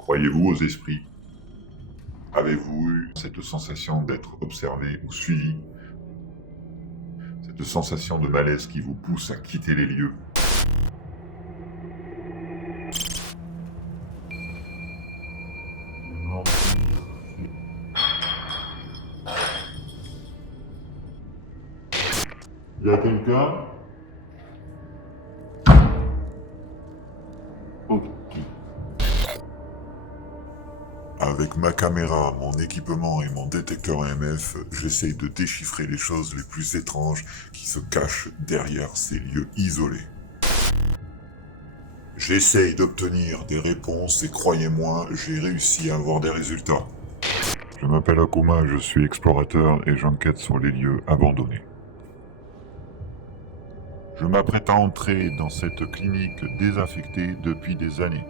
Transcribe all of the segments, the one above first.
Croyez-vous aux esprits? Avez-vous eu cette sensation d'être observé ou suivi? Cette sensation de malaise qui vous pousse à quitter les lieux? Il y a quelqu'un? Ok. Avec ma caméra, mon équipement et mon détecteur EMF, j'essaye de déchiffrer les choses les plus étranges qui se cachent derrière ces lieux isolés. J'essaye d'obtenir des réponses et croyez-moi, j'ai réussi à avoir des résultats. Je m'appelle Akuma, je suis explorateur et j'enquête sur les lieux abandonnés. Je m'apprête à entrer dans cette clinique désaffectée depuis des années.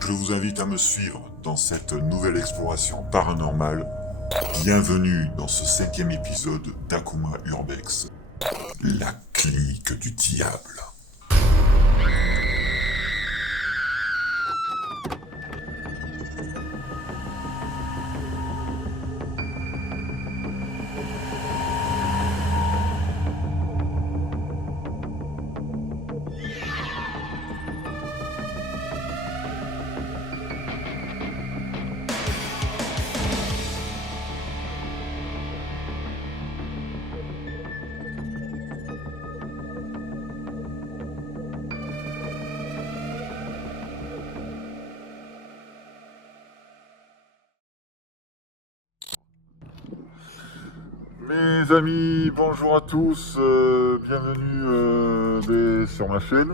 Je vous invite à me suivre dans cette nouvelle exploration paranormale. Bienvenue dans ce 5e épisode d'Akuma Urbex, la clinique du diable. Mes amis, bonjour à tous, bienvenue sur ma chaîne.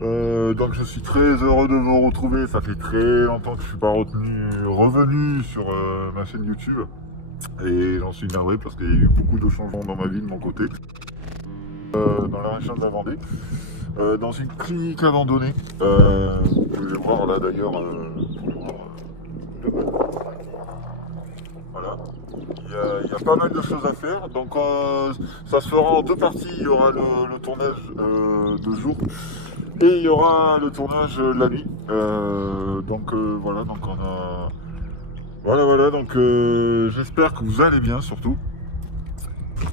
Donc je suis très heureux de vous retrouver, ça fait très longtemps que je suis pas revenu sur ma chaîne YouTube. Et j'en suis navré parce qu'il y a eu beaucoup de changements dans ma vie de mon côté. Dans la région de la Vendée, dans une clinique abandonnée. Vous pouvez voir là d'ailleurs, voilà. Il y a pas mal de choses à faire, donc ça se fera en deux parties. Il y aura le tournage de jour et il y aura le tournage la nuit. Voilà, donc on a. Voilà, donc j'espère que vous allez bien surtout.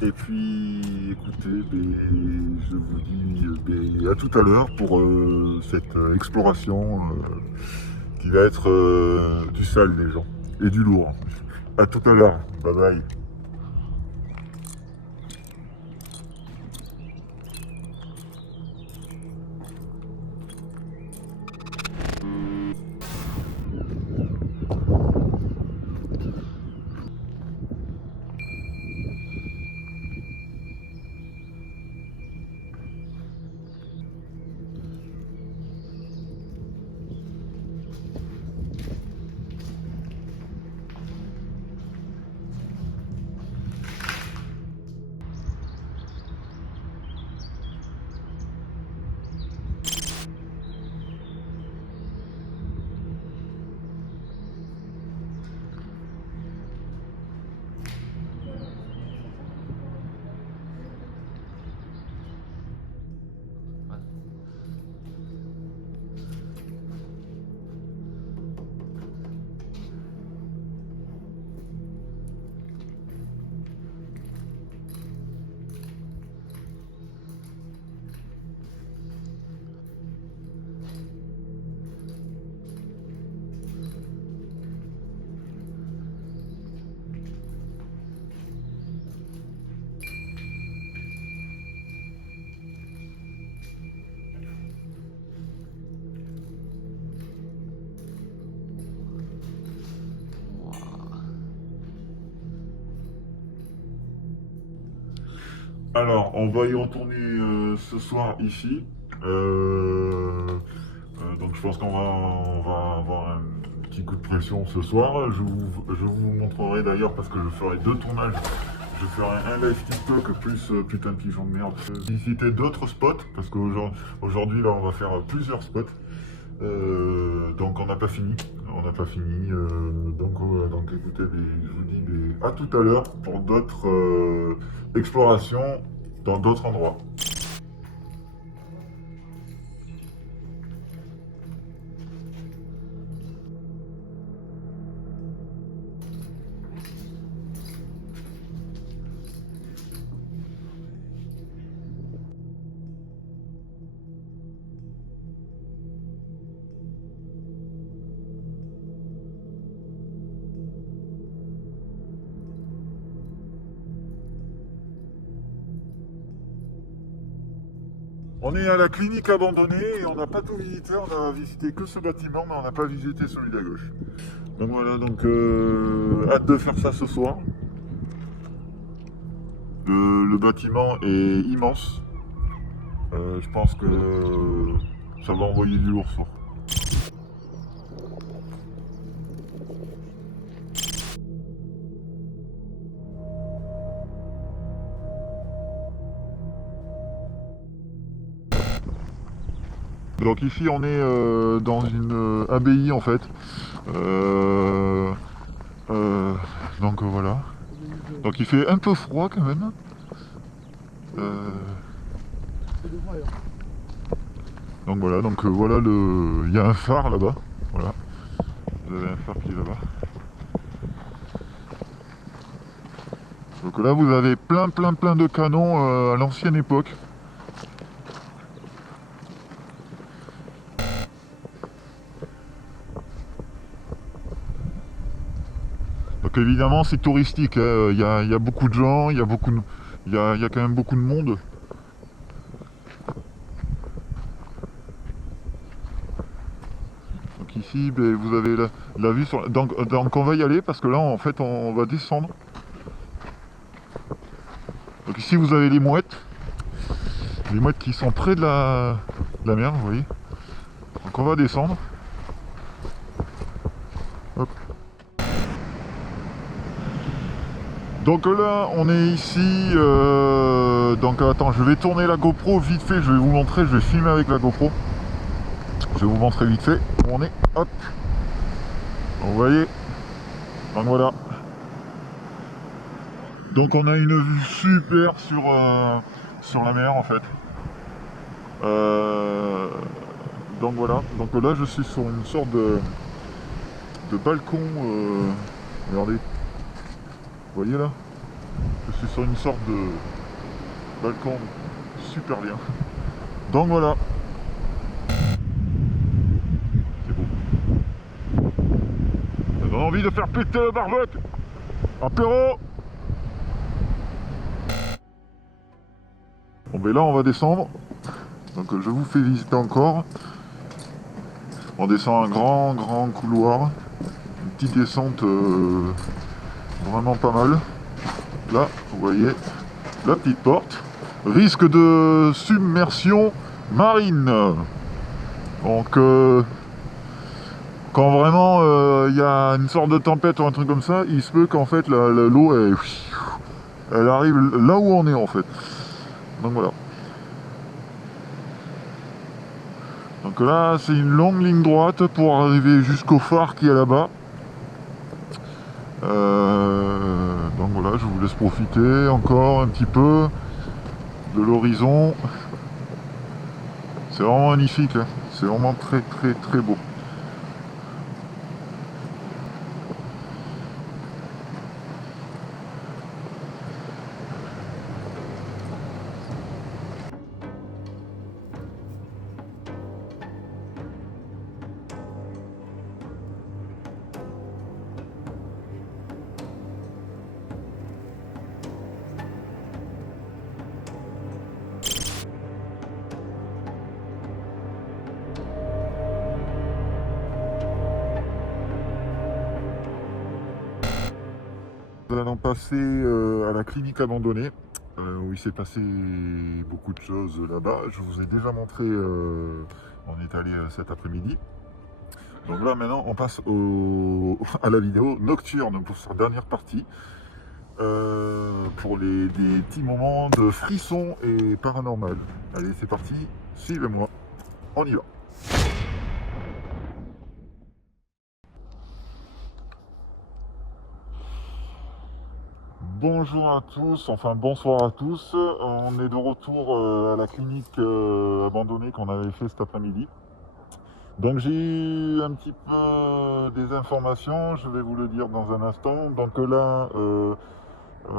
Et puis écoutez, je vous dis à tout à l'heure pour cette exploration qui va être du sale des gens et du lourd. À tout à l'heure, bye bye. Alors, on va y retourner ce soir ici. Donc je pense on va avoir un petit coup de pression ce soir. Je vous montrerai d'ailleurs parce que je ferai deux tournages. Je ferai un live TikTok plus putain de pigeon de merde. Visiter d'autres spots parce qu'aujourd'hui là on va faire plusieurs spots. Donc on n'a pas fini. Donc écoutez, je vous dis à tout à l'heure pour d'autres explorations dans d'autres endroits. On est à la clinique abandonnée et on n'a pas tout visité, on a visité que ce bâtiment, mais on n'a pas visité celui d'à gauche. Donc voilà, donc hâte de faire ça ce soir. Le bâtiment est immense. Je pense que ça va envoyer du lourd soir. Donc ici on est dans une abbaye en fait. Euh, voilà. Donc il fait un peu froid quand même. Donc voilà, voilà le. Il y a un phare là-bas. Voilà. Vous avez un phare qui est là-bas. Donc là vous avez plein de canons à l'ancienne époque. Donc évidemment c'est touristique, hein. Il y a beaucoup de gens, il y a quand même beaucoup de monde. Donc ici ben, vous avez la vue sur. Donc on va y aller parce que là en fait on va descendre. Donc ici vous avez les mouettes qui sont près de la mer, vous voyez. Donc on va descendre. Hop. Donc là on est ici, donc attends, je vais tourner la GoPro vite fait, je vais vous montrer, je vais filmer avec la GoPro. Je vais vous montrer vite fait où on est, hop. Donc, vous voyez, donc voilà. Donc on a une vue super sur la mer en fait. Donc voilà, donc là je suis sur une sorte de balcon, regardez, vous voyez là, je suis sur une sorte de balcon super bien. Donc voilà, c'est beau. Ça donne envie de faire péter la barbecue. Apéro. Bon ben là on va descendre, donc je vous fais visiter encore. On descend un grand couloir, une petite descente vraiment pas mal. Là, vous voyez la petite porte. Risque de submersion marine. Donc, quand vraiment il y a une sorte de tempête ou un truc comme ça, il se peut qu'en fait l'eau elle arrive là où on est en fait. Donc voilà. Donc là, c'est une longue ligne droite pour arriver jusqu'au phare qui est là-bas. Donc voilà, je vous laisse profiter encore un petit peu de l'horizon. C'est vraiment magnifique, hein. C'est vraiment très beau. Nous allons passer à la clinique abandonnée, où il s'est passé beaucoup de choses là-bas. Je vous ai déjà montré, on est allé cet après-midi. Donc là maintenant on passe à la vidéo nocturne pour sa dernière partie. Pour des petits moments de frisson et paranormal. Allez c'est parti, suivez-moi, on y va. Bonjour à tous, enfin bonsoir à tous. On est de retour à la clinique abandonnée qu'on avait fait cet après-midi. Donc j'ai eu un petit peu des informations, je vais vous le dire dans un instant. Donc là, il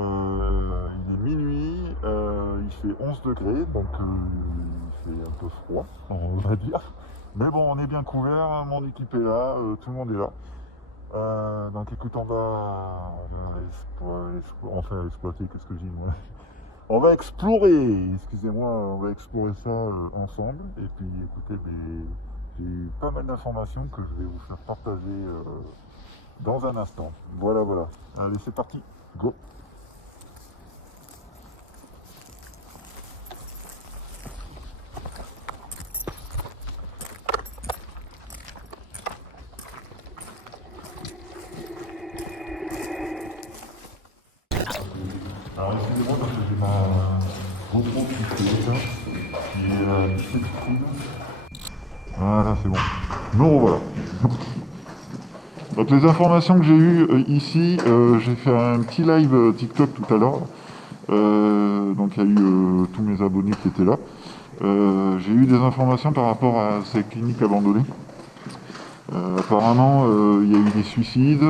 est minuit, il fait 11 degrés, donc il fait un peu froid, on va dire. Mais bon, on est bien couvert, mon équipe est là, tout le monde est là. Donc écoute, on va exploiter, qu'est-ce que je dis moi? On va explorer, excusez-moi, on va explorer ça ensemble. Et puis écoutez, j'ai eu pas mal d'informations que je vais vous faire partager dans un instant. Voilà, voilà. Allez, c'est parti. Go. Alors excusez-moi parce que j'ai ma GoPro qui fait ça, qui est petite fouille. Voilà, c'est bon. Nous revoilà. Donc les informations que j'ai eues ici, j'ai fait un petit live TikTok tout à l'heure. Donc il y a eu tous mes abonnés qui étaient là. J'ai eu des informations par rapport à ces cliniques abandonnées. Apparemment, il y a eu des suicides.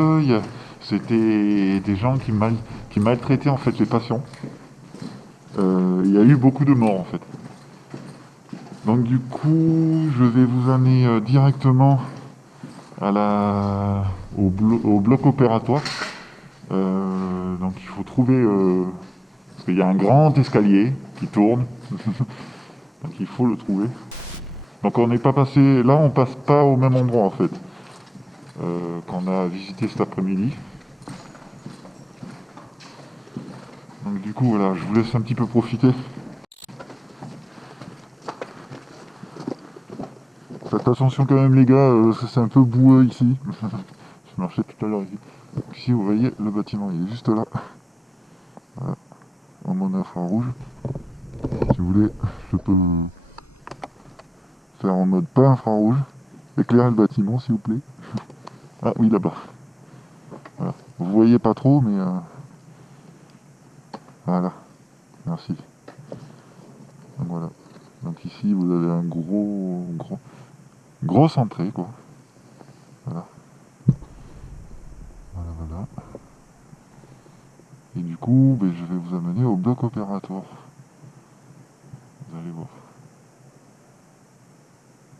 C'était des gens qui maltraitaient en fait les patients. Il y a eu beaucoup de morts en fait. Donc du coup, je vais vous amener directement au bloc opératoire. Donc il faut trouver... parce qu'il y a un grand escalier qui tourne. Donc il faut le trouver. Donc on n'est pas passé... Là, on passe pas au même endroit en fait. Qu'on a visité cet après-midi. Donc du coup, voilà, je vous laisse un petit peu profiter. Faites attention quand même les gars, c'est un peu boueux ici. Je marchais tout à l'heure ici. Donc ici, vous voyez, le bâtiment il est juste là. Voilà, en mode infrarouge. Si vous voulez, je peux faire en mode pas infrarouge. Éclairer le bâtiment s'il vous plaît. Ah oui, là-bas. Voilà. Vous voyez pas trop, mais voilà. Merci. Donc voilà. Donc ici, vous avez un grosse entrée, quoi. Voilà. Voilà, voilà. Et du coup, ben, je vais vous amener au bloc opératoire. Vous allez voir.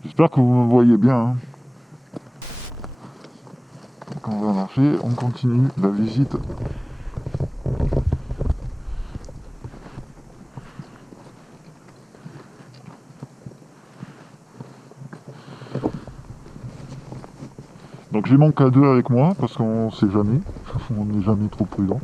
J'espère que vous me voyez bien. Hein. Donc on va marcher, on continue la visite. Donc j'ai mon K2 avec moi parce qu'on sait jamais. On n'est jamais trop prudent.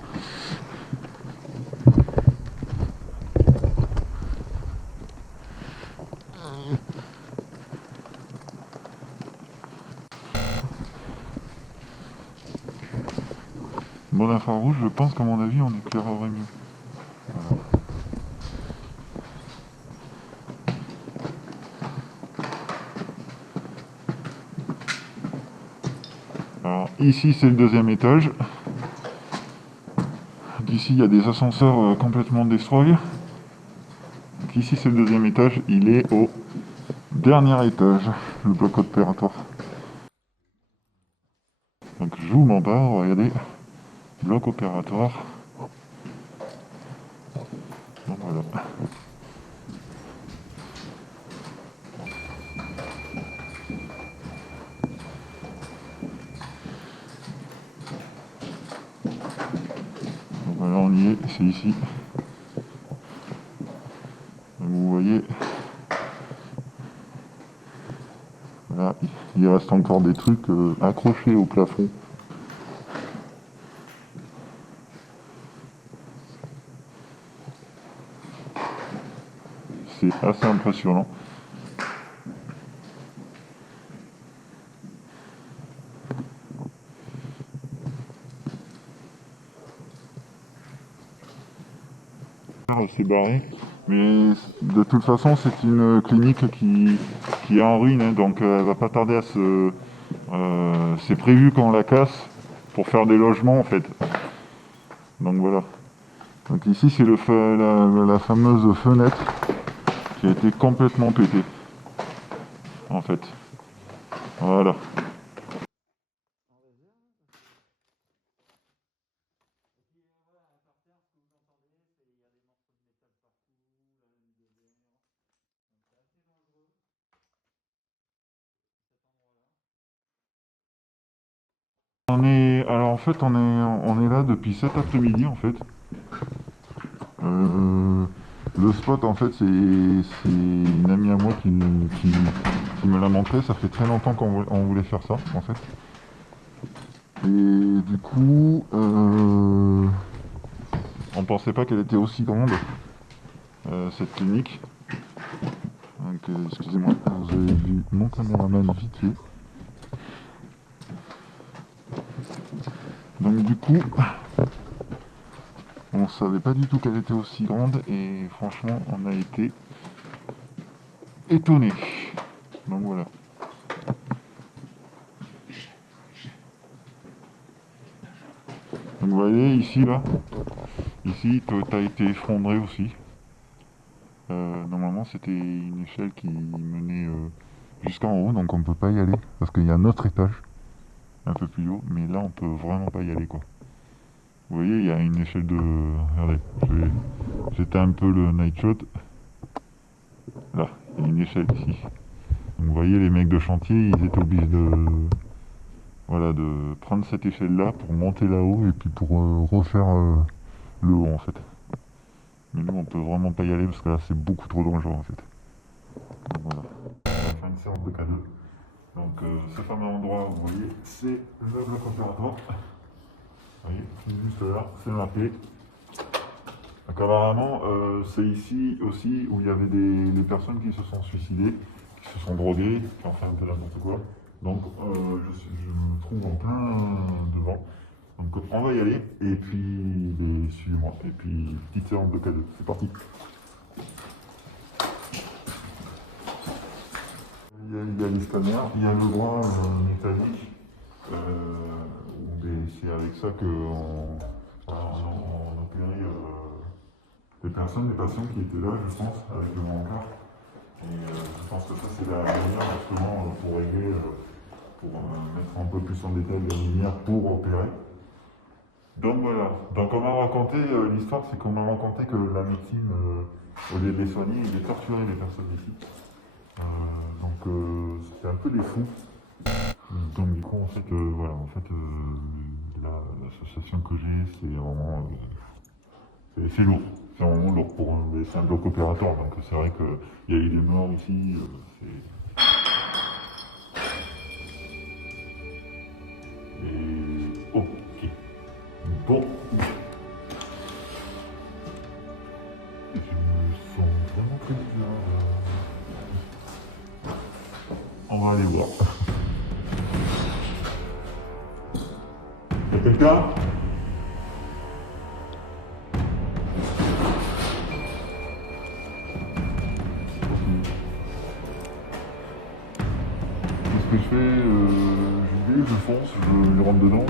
Bon infrarouge, je pense qu'à mon avis on éclairerait mieux. Voilà. Alors ici c'est le deuxième étage. Donc ici il y a des ascenseurs complètement destroy. Donc ici c'est le deuxième étage, il est au dernier étage, le bloc opératoire. Donc je vous m'en bas, regardez, bloc opératoire. Donc voilà. Donc voilà, on y est, c'est ici. Donc vous voyez, là, il reste encore des trucs accrochés au plafond. C'est assez impressionnant. C'est barré. Mais de toute façon, c'est une clinique qui est en ruine, hein, donc elle va pas tarder à se... c'est prévu qu'on la casse pour faire des logements en fait. Donc voilà. Donc ici, c'est la fameuse fenêtre qui a été complètement pétée. En fait. Voilà. Alors en fait, on est là depuis cet après-midi en fait. Le spot, en fait, c'est une amie à moi qui me l'a montré. Ça fait très longtemps qu'on voulait faire ça, en fait. Et du coup, on pensait pas qu'elle était aussi grande, cette clinique. Donc, excusez-moi, vous avez vu mon caméraman vite fait. Donc, du coup, on savait pas du tout qu'elle était aussi grande et franchement, on a été étonnés. Donc voilà. Donc vous voyez ici là, ici tu as été effondré aussi. Normalement c'était une échelle qui menait jusqu'en haut, donc on peut pas y aller parce qu'il y a un autre étage un peu plus haut, mais là on peut vraiment pas y aller quoi. Vous voyez il y a une échelle de... Regardez, j'étais un peu le night shot. Là, il y a une échelle ici. Donc vous voyez les mecs de chantier ils étaient obligés de... Voilà, de prendre cette échelle là pour monter là-haut et puis pour refaire le haut en fait. Mais nous on peut vraiment pas y aller parce que là c'est beaucoup trop dangereux en fait. Donc voilà. On va faire une séance de K2. Donc ce fameux endroit, vous voyez, c'est le bloc opératoire. Vous voyez, juste là, c'est marqué. Donc apparemment c'est ici aussi où il y avait des personnes qui se sont suicidées, qui se sont droguées, qui ont fait un peu n'importe quoi. Donc je me trouve en plein devant. Donc on va y aller et puis suivez-moi. Et puis petite séance de K2, c'est parti. Il y a les scanners, il y a le bras métallique. C'est avec ça qu'on on opérait les patients qui étaient là, je pense, avec le brancard. Et je pense que ça c'est la lumière justement pour régler, pour mettre un peu plus en détail la lumière pour opérer. Donc voilà, donc on m'a raconté, l'histoire c'est qu'on m'a raconté que la médecine, au lieu de les soigner, il les torturait les personnes ici. Donc c'était un peu des fous. Donc du coup en fait, voilà, en fait l'association que j'ai c'est vraiment, c'est lourd. C'est vraiment lourd pour c'est un bloc opératoire, donc c'est vrai qu'il y a eu des morts ici, Et ok. Bon. Je me sens vraiment très bizarre. On va aller voir. Y'a quelqu'un? Qu'est-ce que je fais? J'y vais, je fonce, je rentre dedans.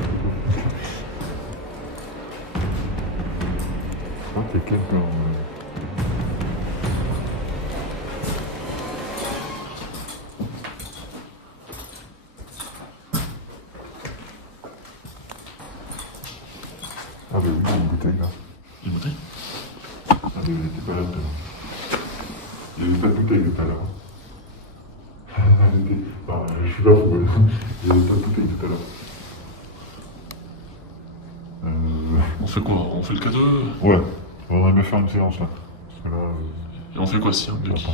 Je crois qu'il y a quelqu'un. Ah bah oui, il y a une bouteille là. Une bouteille? Ah mais il n'était pas là tout à l'heure. Il n'y avait pas de bouteille tout à l'heure. Je suis là, il n'y avait pas de bouteille tout à l'heure. On fait quoi? On fait le cadeau? Ouais, on va me faire une séance là. Parce que là. Et on fait quoi si un gars qui...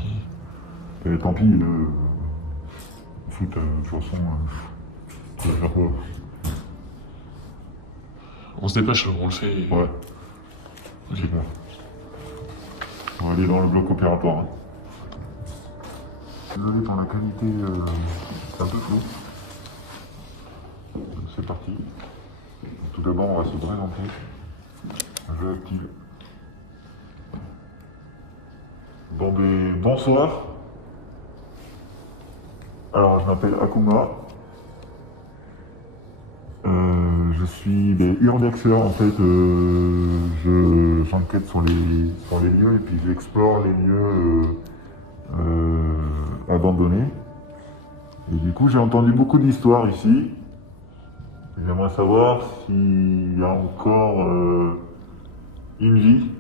Tant pis, foot, de toute façon, tu vas faire quoi? On se dépêche, on le fait. Ouais. Ok. Super. On va aller dans le bloc opératoire. Hein. Désolé pour la qualité, c'est un peu flou. C'est parti. Donc, tout d'abord, on va se présenter. Je active. Bon, bonsoir. Alors, je m'appelle Akuma. Je suis urdexeur en fait. J'enquête sur les lieux et puis j'explore les lieux abandonnés. Et du coup, j'ai entendu beaucoup d'histoires ici. J'aimerais savoir s'il y a encore une vie,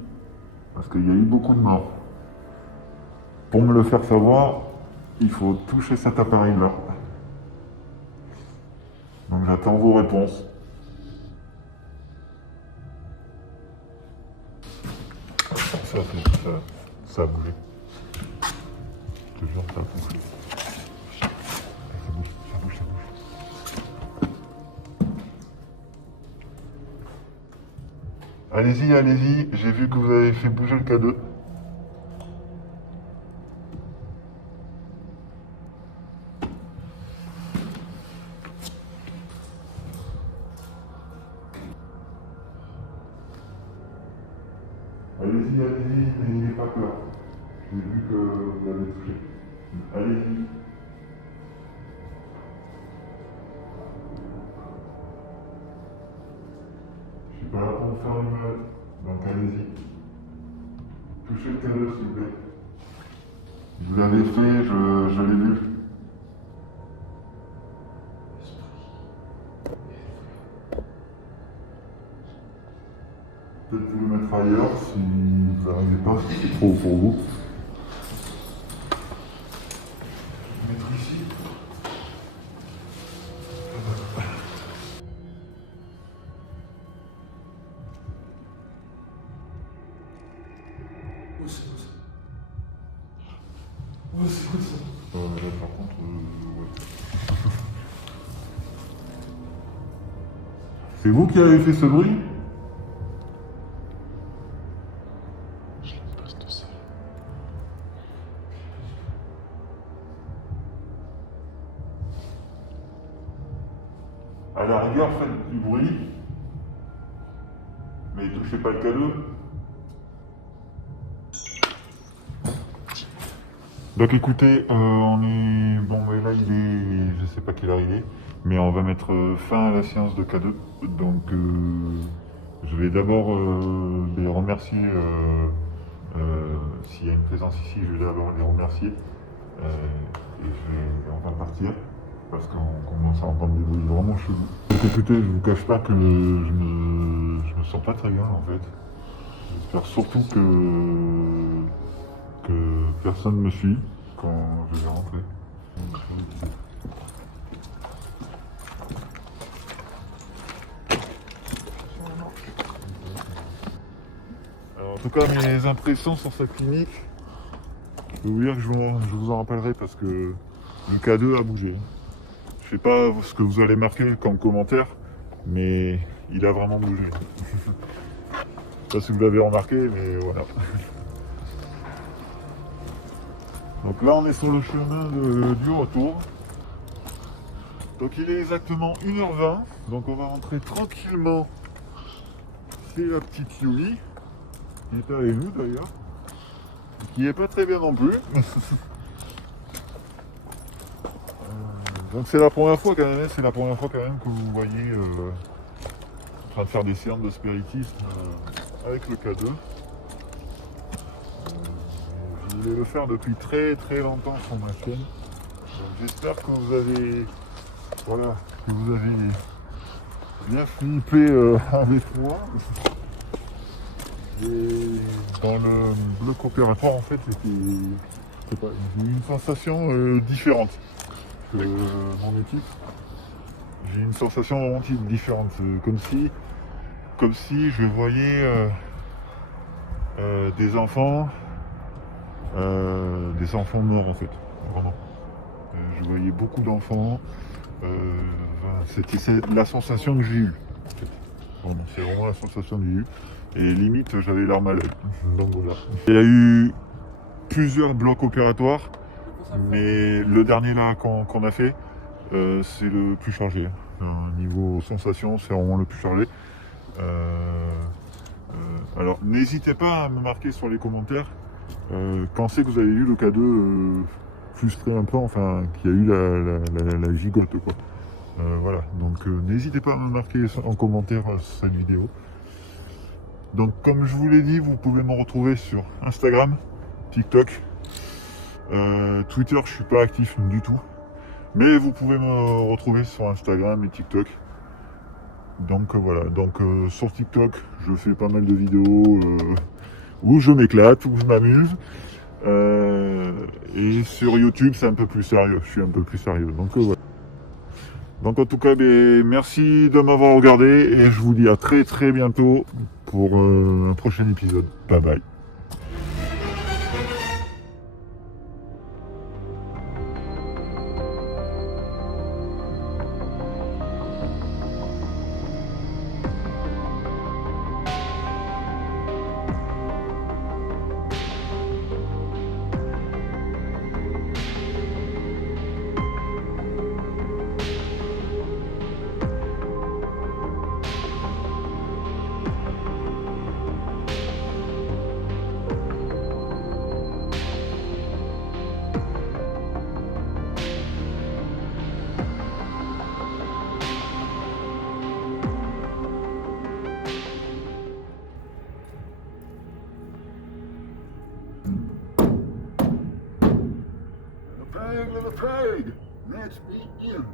parce qu'il y a eu beaucoup de morts. Pour me le faire savoir, il faut toucher cet appareil-là. Donc j'attends vos réponses. Ça a bougé. Je te jure, ça a bougé. Ça bouge, ça bouge, ça bouge. Allez-y, allez-y. J'ai vu que vous avez fait bouger le K2. Allez-y, allez-y, n'ayez pas peur. J'ai vu que vous l'avez touché. Allez-y. Je suis pas là pour vous faire une malade, donc allez-y. Touchez le K2 s'il vous plaît. Vous l'avez fait, je l'ai vu. Peut-être vous le mettre ailleurs si vous n'arrivez pas, si c'est trop pour vous. Mettre ici. C'est quoi ça? Là, par contre, ouais. C'est vous qui avez fait ce bruit? Je l'ai pas ce dossier. À la rigueur, faites du bruit, mais touchez pas le K2. Donc écoutez, on est... Bon, mais là il est... Je sais pas quelle heure il est, mais on va mettre fin à la séance de K2. Donc je vais d'abord les remercier. S'il y a une présence ici, je vais d'abord les remercier. On va partir, parce qu'on commence à entendre des bruits vraiment chelous. Donc écoutez, je vous cache pas que je me sens pas très bien en fait. J'espère surtout que personne me suit quand je vais rentrer. Alors, en tout cas, mes impressions sur cette clinique, je peux vous dire que je vous en rappellerai parce que le K2 a bougé. Je sais pas ce que vous allez marquer comme commentaire, mais il a vraiment bougé. Je sais pas si vous l'avez remarqué, mais voilà. Donc là, on est sur le chemin du retour. Donc il est exactement 1h20. Donc on va rentrer tranquillement. C'est la petite Yumi, qui est avec nous d'ailleurs. Qui est pas très bien non plus. Donc c'est la première fois quand même, que vous voyez en train de faire des séances de spiritisme avec le K2. Je voulais le faire depuis très très longtemps sur ma chaîne. Donc j'espère que vous avez bien flippé avec moi. Et dans le bloc opératoire en fait j'ai eu une sensation différente que mon équipe. J'ai une sensation vraiment différente, comme si je voyais des enfants morts en fait, vraiment. Je voyais beaucoup d'enfants. C'était la sensation que j'ai eue. En fait. Vraiment, c'est vraiment la sensation que j'ai eue. Et limite, j'avais l'arme à l'œil. Donc voilà. Il y a eu plusieurs blocs opératoires, mais le dernier là qu'on a fait, c'est le plus chargé. Niveau sensation, c'est vraiment le plus chargé. Alors, n'hésitez pas à me marquer sur les commentaires quand c'est que vous avez eu le K2 frustré un peu, enfin, qu'il y a eu la gigote, quoi. Voilà, donc n'hésitez pas à me marquer en commentaire cette vidéo. Donc comme je vous l'ai dit, vous pouvez me retrouver sur Instagram, TikTok, Twitter, je suis pas actif du tout. Mais vous pouvez me retrouver sur Instagram et TikTok. Donc voilà, donc sur TikTok, je fais pas mal de vidéos où je m'éclate, où je m'amuse. Et sur YouTube, c'est un peu plus sérieux, je suis un peu plus sérieux. Donc voilà. Donc en tout cas, merci de m'avoir regardé et je vous dis à très très bientôt pour un prochain épisode. Bye bye. triangle of the trade. Let's begin.